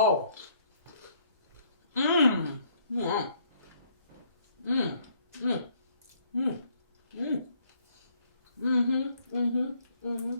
Oh. Mmm. Mmm. Mmm. Mmm. Mmm. Mmm. Mm-hmm. Mm-hmm. Mm-hmm.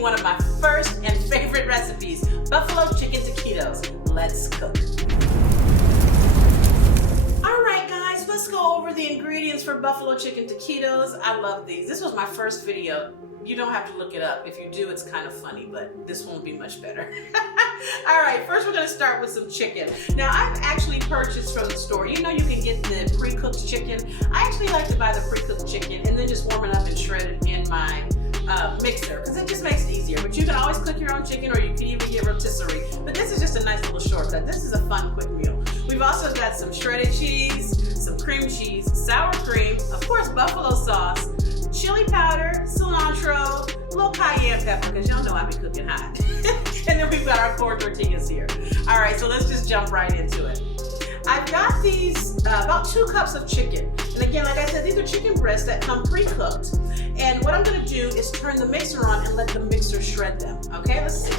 One of my first and favorite recipes, buffalo chicken taquitos. Let's cook. All right, guys, let's go over the ingredients for buffalo chicken taquitos. I love these. This was my first video. You don't have to look it up. If you do, it's kind of funny, but this won't be much better. All right, first we're gonna start with some chicken. Now, I've actually purchased from the store. You know you can get the pre-cooked chicken. I actually like to buy the pre-cooked chicken and then just warm it up and shred it in my mixer, because it just makes it easier. But you can always cook your own chicken, or you can even get rotisserie. But this is just a nice little shortcut. This is a fun, quick meal. We've also got some shredded cheese, some cream cheese, sour cream, of course buffalo sauce, chili powder, cilantro, a little cayenne pepper, because y'all know I be cooking hot. And then we've got our core tortillas here. All right, so let's just jump right into it. I've got these about 2 cups of chicken. And again, like I said, these are chicken breasts that come pre-cooked. And what I'm gonna do is turn the mixer on and let the mixer shred them. Okay, let's see.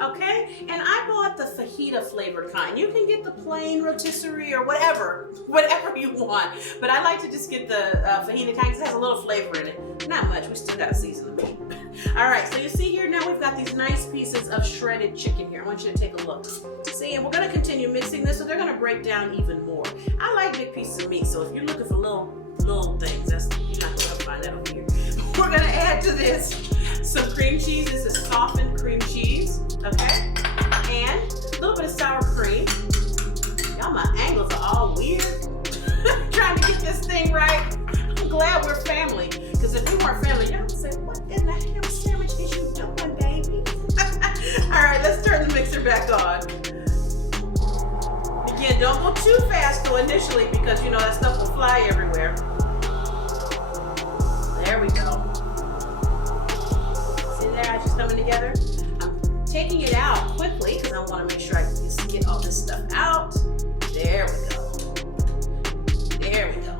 Okay, and I bought the fajita flavored kind. You can get the plain rotisserie or whatever you want. But I like to just get the fajita kind because it has a little flavor in it. Not much, we still gotta season the meat. All right, so you see here now we've got these nice pieces of shredded chicken here. I want you to take a look. See, and we're gonna continue mixing this so they're gonna break down even more. I like big pieces of meat, so if you're looking for little things, you're not gonna find that over here. We're gonna add to this some cream cheese. This is softened cream cheese, okay? And a little bit of sour cream. Y'all, my angles are all weird. Trying to get this thing right. I'm glad we're family, because if we weren't family, y'all would say, what in the ham sandwich is you doing, baby? All right, let's turn the mixer back on. Again, don't go too fast though initially, because you know that stuff will fly everywhere. There we go. See there, how it's just coming together? I'm taking it out quickly because I want to make sure I can just get all this stuff out. There we go. There we go.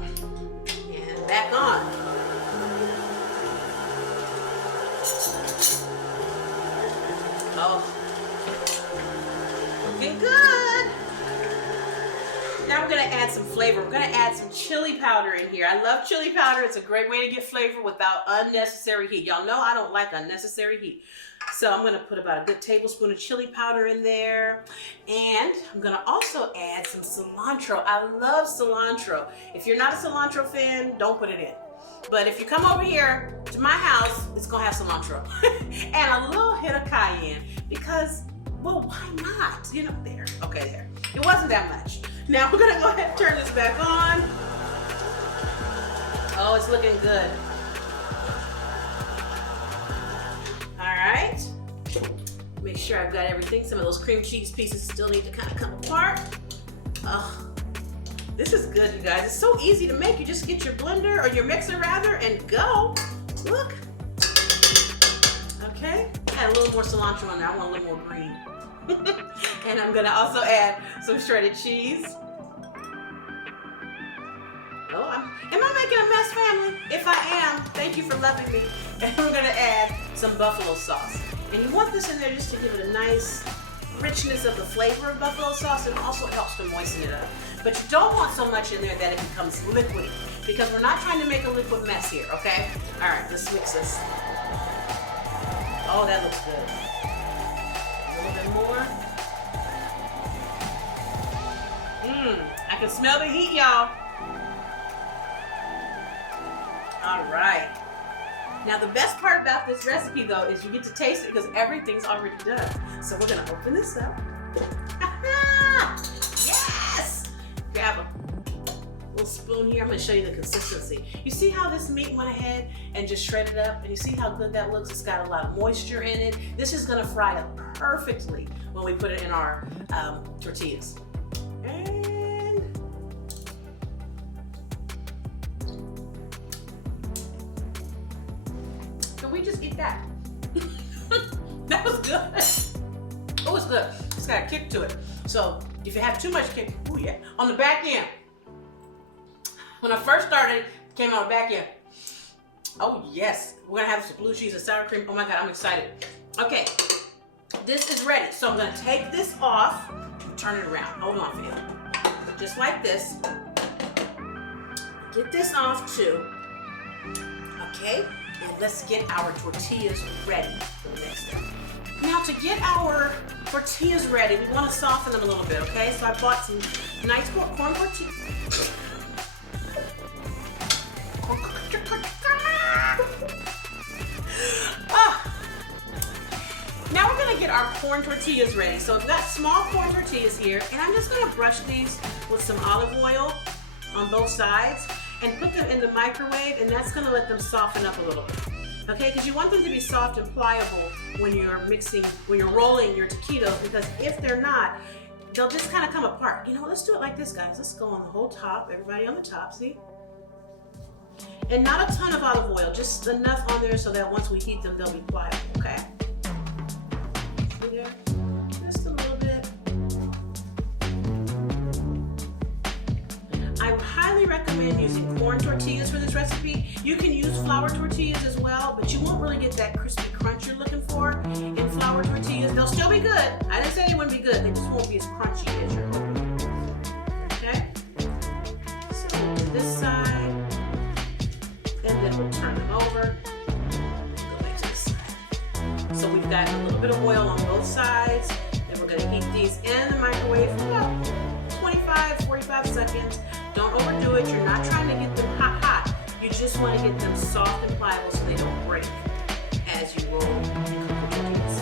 And back on. Oh, looking good. Now we're gonna add some flavor. We're gonna add some chili powder in here. I love chili powder. It's a great way to get flavor without unnecessary heat. Y'all know I don't like unnecessary heat. So I'm gonna put about a good tablespoon of chili powder in there. And I'm gonna also add some cilantro. I love cilantro. If you're not a cilantro fan, don't put it in. But if you come over here to my house, it's gonna have cilantro. And a little hit of cayenne, because, well, why not? You know, there, okay, there. It wasn't that much. Now we're gonna go ahead and turn this back on. Oh, it's looking good. All right. Make sure I've got everything. Some of those cream cheese pieces still need to kind of come apart. Oh, this is good, you guys. It's so easy to make. You just get your blender, or your mixer rather, and go. Look. Okay. Add a little more cilantro on there. I want a little more green. And I'm gonna also add some shredded cheese. Oh, am I making a mess, family? If I am, thank you for loving me. And we're gonna add some buffalo sauce. And you want this in there just to give it a nice richness of the flavor of buffalo sauce, and also helps to moisten it up. But you don't want so much in there that it becomes liquidy, because we're not trying to make a liquid mess here, okay? All right, let's mix this. Oh, that looks good. A little bit more. I can smell the heat, y'all. All right. Now the best part about this recipe though is you get to taste it because everything's already done. So we're gonna open this up. Yes! Grab a little spoon here. I'm gonna show you the consistency. You see how this meat went ahead and just shredded up? And you see how good that looks? It's got a lot of moisture in it. This is gonna fry up perfectly when we put it in our tortillas. And can we just eat that? That was good. It was good. It's got a kick to it. So if you have too much kick, oh yeah, on the back end. When I first started, it came on the back end. Oh yes, we're gonna have some blue cheese and sour cream. Oh my God, I'm excited. Okay, this is ready. So I'm gonna take this off, turn it around. Hold on, Phil. Just like this. Get this off too. Okay, and let's get our tortillas ready for the next step. Now to get our tortillas ready, we want to soften them a little bit, okay? So I bought some nice corn tortillas. Now we're gonna get our corn tortillas ready. So I've got small corn tortillas here, and I'm just gonna brush these with some olive oil on both sides and put them in the microwave, and that's gonna let them soften up a little bit. Okay, because you want them to be soft and pliable when you're rolling your taquitos, because if they're not, they'll just kind of come apart. You know, let's do it like this, guys. Let's go on the whole top, everybody on the top, see? And not a ton of olive oil, just enough on there so that once we heat them, they'll be pliable, okay? See there? Just a little bit. I highly recommend using corn tortillas for this recipe. You can use flour tortillas as well, but you won't really get that crispy crunch you're looking for in flour tortillas. They'll still be good. I didn't say they wouldn't be good. They just won't be as crunchy as you're hoping. Okay? So we'll do this side. And then we'll turn them over. Go back to this side. So we've got a little bit of oil on both sides. And we're gonna heat these in the microwave for about 25, 45 seconds. Don't overdo it. You're not trying to get them hot. You just want to get them soft and pliable so they don't break as you roll and cook the tortillas.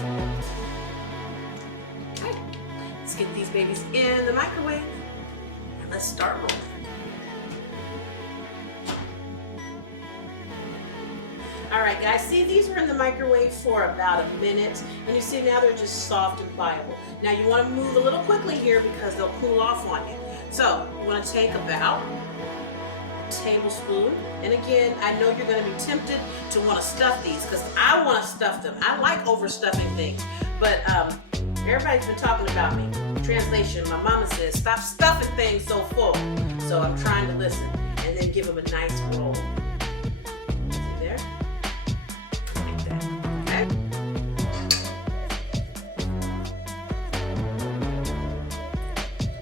Okay, let's get these babies in the microwave and let's start rolling. All right, guys, see, these were in the microwave for about a minute, and you see now they're just soft and pliable. Now you want to move a little quickly here because they'll cool off on you. So you want to take about a tablespoon, and again, I know you're going to be tempted to want to stuff these because I want to stuff them. I like overstuffing things, but everybody's been talking about me. Translation, my mama says, stop stuffing things so full. So I'm trying to listen, and then give them a nice roll. See there? Like that, okay?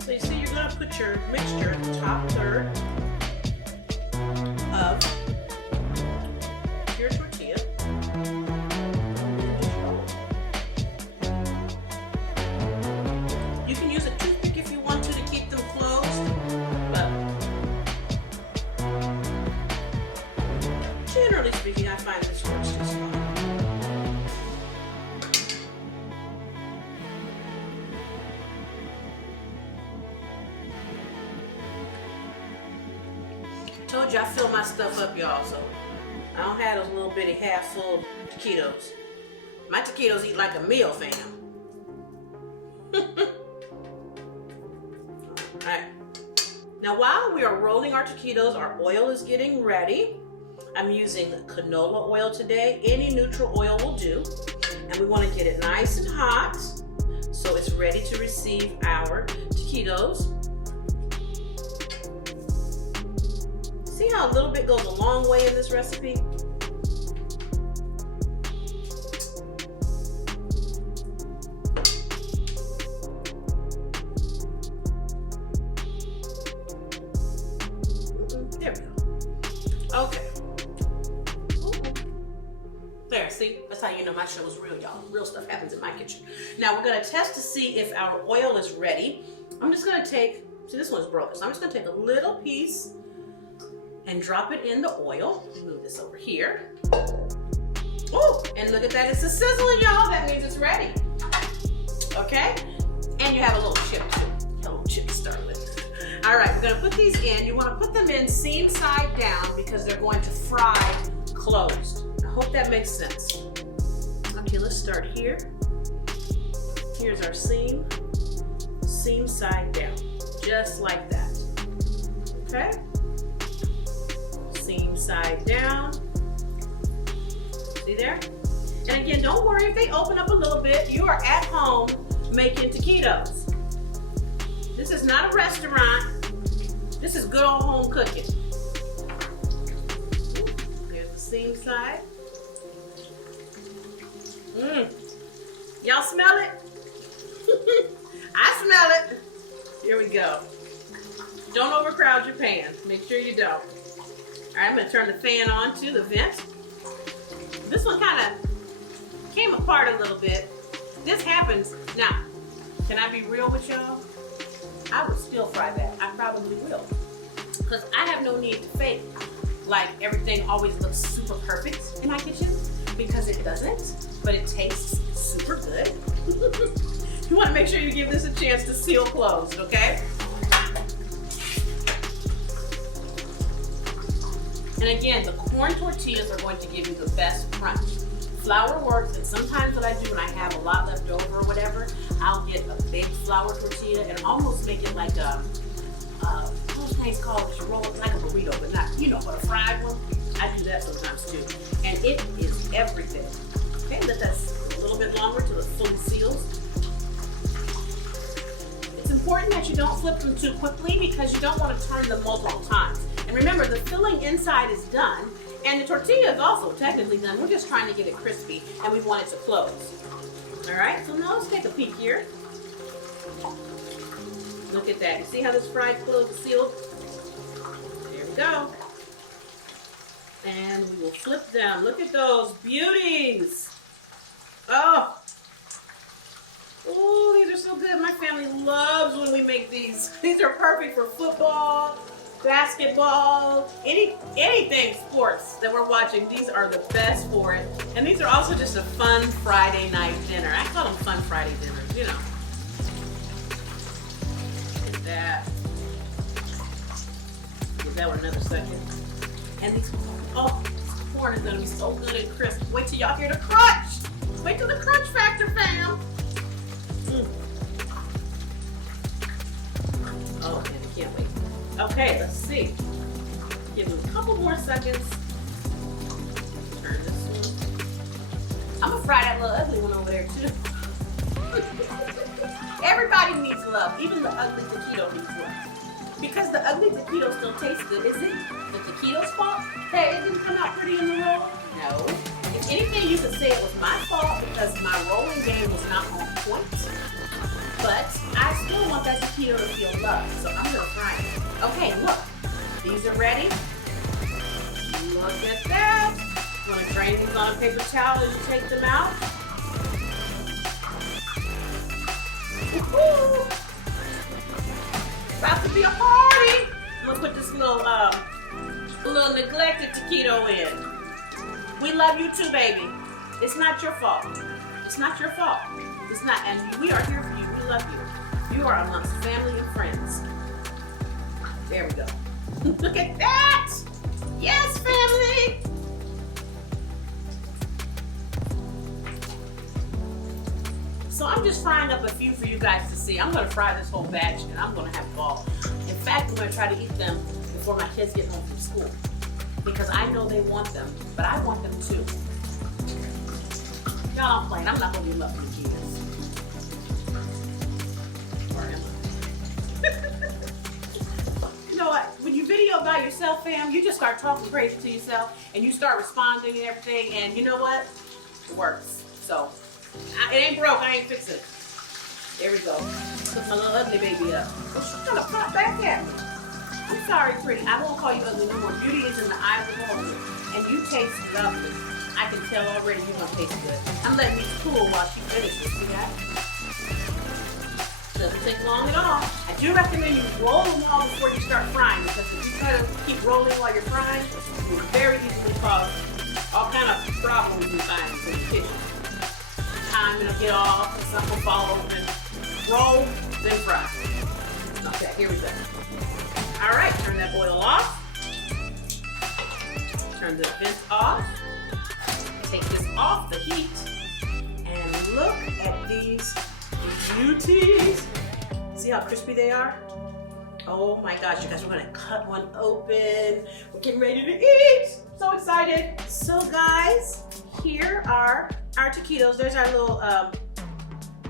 So you see, you're going to put your mixture in the top third of your tortilla. You can use a toothpick if you want to keep them closed, but generally speaking, I find this works just fine. Told you I fill my stuff up, y'all, so I don't have those little bitty half-full taquitos. My taquitos eat like a meal, fam. Alright. Now while we are rolling our taquitos, our oil is getting ready. I'm using canola oil today. Any neutral oil will do. And we want to get it nice and hot so it's ready to receive our taquitos. See how a little bit goes a long way in this recipe? There we go. Okay. There, see? That's how you know my show is real, y'all. Real stuff happens in my kitchen. Now we're gonna test to see if our oil is ready. I'm just gonna take, see this one's broken, so I'm just gonna take a little piece and drop it in the oil. Move this over here. Ooh, and look at that, it's a sizzling, y'all. That means it's ready. Okay? And you have a little chip too. A little chip to start with. All right, we're gonna put these in. You wanna put them in seam side down because they're going to fry closed. I hope that makes sense. Okay, let's start here. Here's our seam side down, just like that. Okay? Seam side down. See there? And again, don't worry if they open up a little bit. You are at home making taquitos. This is not a restaurant. This is good old home cooking. Here's the seam side. Y'all smell it? I smell it. Here we go. Don't overcrowd your pan. Make sure you don't. All right, I'm gonna turn the fan on to the vent. This one kind of came apart a little bit. This happens. Now, can I be real with y'all? I would still fry that. I probably will. Because I have no need to fake like everything always looks super perfect in my kitchen, because it doesn't, but it tastes super good. You want to make sure you give this a chance to seal closed, okay? And again, the corn tortillas are going to give you the best crunch. Flour works, and sometimes what I do when I have a lot left over or whatever, I'll get a big flour tortilla and almost make it like a, what's things called? You roll it like a burrito, but not, you know, but a fried one. I do that sometimes too. And it is everything. Okay, let that a little bit longer till it fully seals. It's important that you don't flip them too quickly because you don't want to turn them multiple times. And remember, the filling inside is done, and the tortilla is also technically done. We're just trying to get it crispy, and we want it to close. All right, so now let's take a peek here. Look at that. You see how this fried closed is sealed? There we go. And we will flip them. Look at those beauties. Oh. Oh, these are so good. My family loves when we make these. These are perfect for football, basketball, anything sports that we're watching. These are the best for it. And these are also just a fun Friday night dinner. I call them fun Friday dinners, you know. Look at that. Give that one another second. And these, oh, this corn is gonna be so good and crisp. Wait till y'all hear the crunch. Wait till the crunch factor, fam. Oh, man, I can't wait. Okay, let's see. Give them a couple more seconds. Turn this one. I'm gonna fry that little ugly one over there too. Everybody needs love. Even the ugly taquito needs love. Because the ugly taquito still tastes good. Is it the taquito's fault? Hey, it didn't come out pretty in the roll? No. If anything, you could say it was my fault because my rolling game was not on point. But I still want that taquito to feel loved, so I'm gonna fry it. Okay, look. These are ready. Look at that. You wanna drain these on a paper towel as you take them out. Woo-hoo. About to be a party. I'm gonna put this little neglected taquito in. We love you too, baby. It's not your fault. It's not your fault. It's not, and we are here for you. We love you. You are amongst family and friends. There we go. Look at that! Yes, family! So I'm just frying up a few for you guys to see. I'm gonna fry this whole batch and I'm gonna have a ball. In fact, I'm gonna try to eat them before my kids get home from school. Because I know they want them, but I want them too. Y'all, I'm playing. I'm not gonna be loving the kids. Or am I? You know what? When you video by yourself, fam, you just start talking crazy to yourself and you start responding and everything, and you know what? It works. So, it ain't broke. I ain't fixing it. There we go. Put my little ugly baby up. Oh, she's gonna pop back at me. I'm sorry, pretty. I won't call you ugly no more. Beauty is in the eyes of the beholder. And you taste lovely. I can tell already you're gonna taste good. I'm letting these cool while she finishes. See that? Doesn't take long at all. I do recommend you roll them all before you start frying, because if you try to keep rolling while you're frying, you will very easily cause all kind of problems inside. get off and some will fall open. Roll, then fry. Okay, here we go. All right, turn that oil off. Turn the vent off. Take this off the heat. And look at these beauties. See how crispy they are? Oh my gosh, you guys, we're gonna cut one open. We're getting ready to eat. So excited. So guys, here are our taquitos. There's our little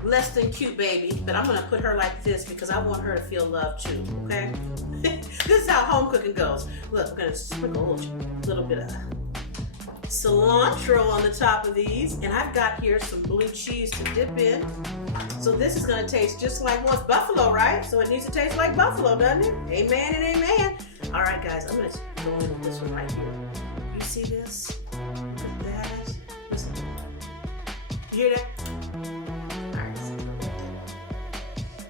less than cute baby, but I'm gonna put her like this because I want her to feel love too, okay? This is how home cooking goes. Look, I'm gonna sprinkle a little bit of cilantro on the top of these, and I've got here some blue cheese to dip in. So this is gonna taste just like, well, it's buffalo, right? So it needs to taste like buffalo, doesn't it? Amen and amen. All right, guys, I'm gonna go in with this one right here. You see this? Look at that. Listen. You hear that? All right.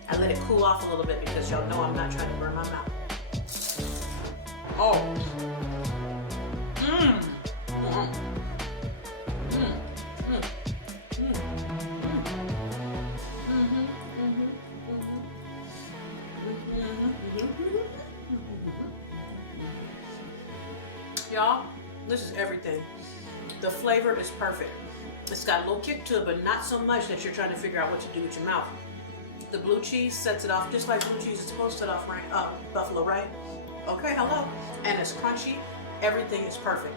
I let it cool off a little bit because y'all know I'm not trying to burn my mouth. Oh. Mmm. Y'all, this is everything. The flavor is perfect. It's got a little kick to it, but not so much that you're trying to figure out what to do with your mouth. The blue cheese sets it off just like blue cheese is supposed to set off, right? Buffalo, right? Okay, hello. And it's crunchy. Everything is perfect.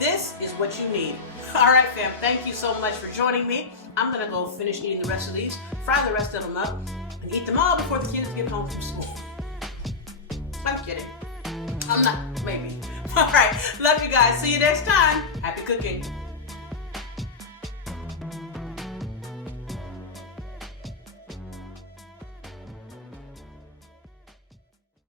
This is what you need. All right, fam, thank you so much for joining me. I'm gonna go finish eating the rest of these, fry the rest of them up, and eat them all before the kids get home from school. I'm kidding. I'm not, maybe. All right, love you guys. See you next time. Happy cooking.